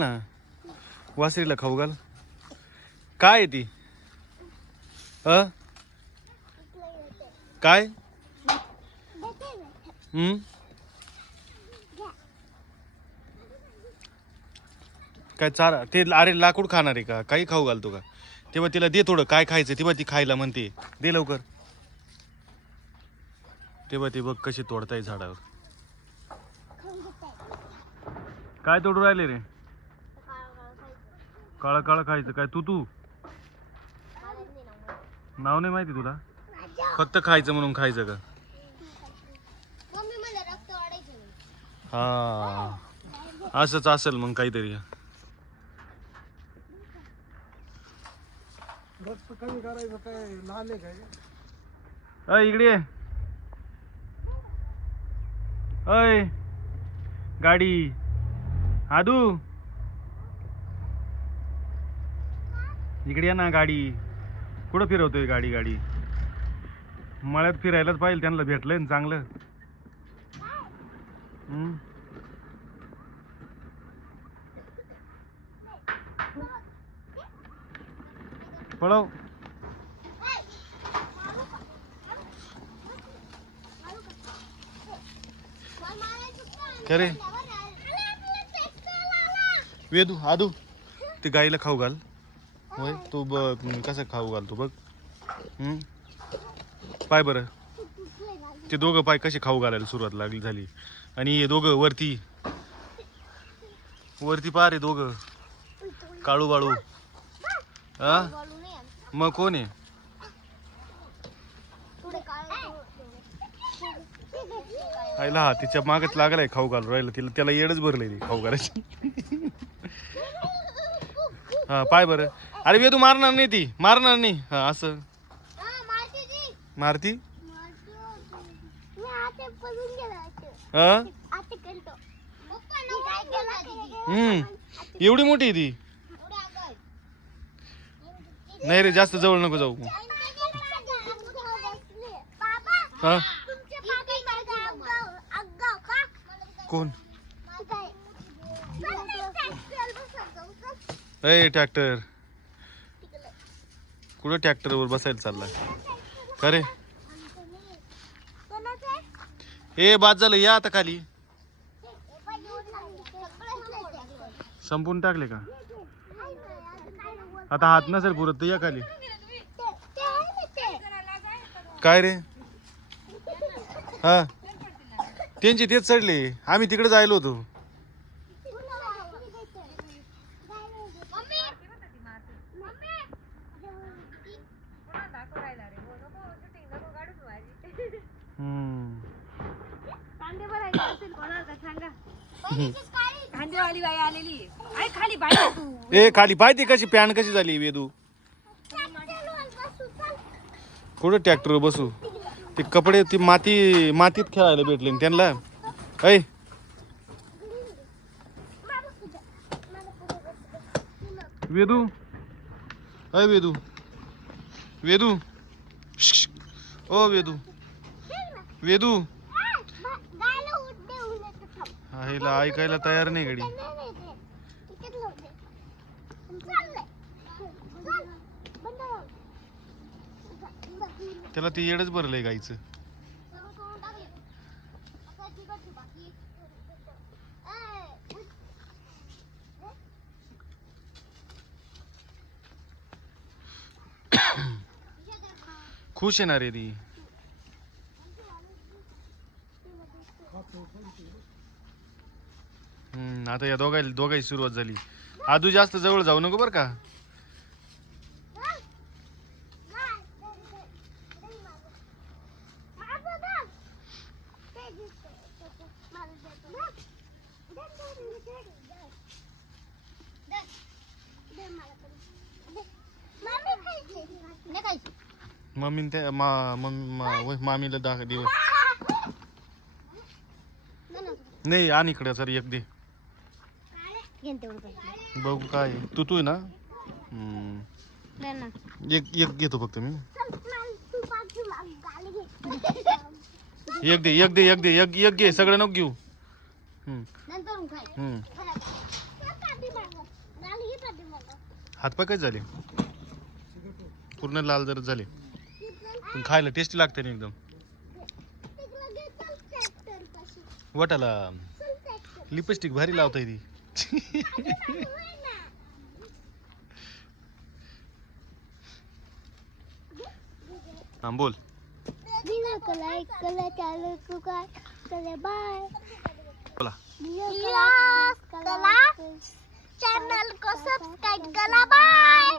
ना वासरीला खाऊ घाल. काय आहे ती? काय? काय चारा ते? अरे लाकूड खाणार आहे का? काही खाऊ घालतो का? तेव्हा तिला दे थोडं काय खायचं, तेव्हा ती खायला म्हणते. दे लवकर. तेव्हा ती बघ कशी तोडताय झाडावर. काय तोडू राहिले रे? काळं काळं खायचं काय? तू नाव नाही माहिती तुला? फक्त खायचं म्हणून खायचं का? हा असंच असेल मग काहीतरी. इकडे अय गाडी आदू इकडे ना. गाडी कुठं फिरवतोय? गाडी मळ्यात फिरायलाच पाहिजे. त्यांना भेटलंय ना चांगलं. पळव. अरे वेदू आदू ते गाईला खाऊ घाल. होय तू कसं खाऊ घालतो बघ. पाय बरं ते दोघं पाय कसे खाऊ घालायला सुरुवात लागली झाली. आणि हे दोघं वरती पहा रे दोघं काळू बाळू. मग कोण आहे? आईला हा तिच्या मागच लागलाय खाऊ घालू राहिलं. तिला त्याला येडच भरलंय खाऊ घालायची. हा पाय बरं. अरे वेदू मारणार नाही, ती मारणार नाही. हा असं मारती. एवढी मोठी ती. नाही रे जास्त जवळ नको जाऊ. हा कोण? ए ट्रॅक्टर कुठं ट्रॅक्टरवर बसायला चाललाय का रे? ए बाद झालं या आता खाली. संपून टाकले का? आता हात नसेल पुरत तर या खाली. काय रे? हा त्यांची तेच चढले. आम्ही तिकडे जायलो होतो. ए खाली पाय ती कशी पॅन कशी झाली वेदू. कुठं ट्रॅक्टर बसू? ते कपडे ती मातीत खेळायला भेटले त्यांना. ऐ वेदू अय वेदू ओ वेदू हिला ऐकायला तयार नाही गडी. त्याला ते येडच भरलंय गाईचं. खुश येणार आहे ती. आता या दोघांची सुरुवात झाली. आदू जास्त जवळ जाऊ नको बर का. मम्मी त्या मामीला दिवस नाही. आणि इकडे सर एक दे बघू काय. तू आहे ना. एक घेतो फक्त मी. एक घे सगळं नको घेऊ. हातपाय कसे झाले पूर्ण लाल जर झाले पण खायला टेस्टी लागते ना एकदम वटाला लिपस्टिक भारी लावताय ती हा बोल बोला चॅनल को सब्सक्राइब करा बाय.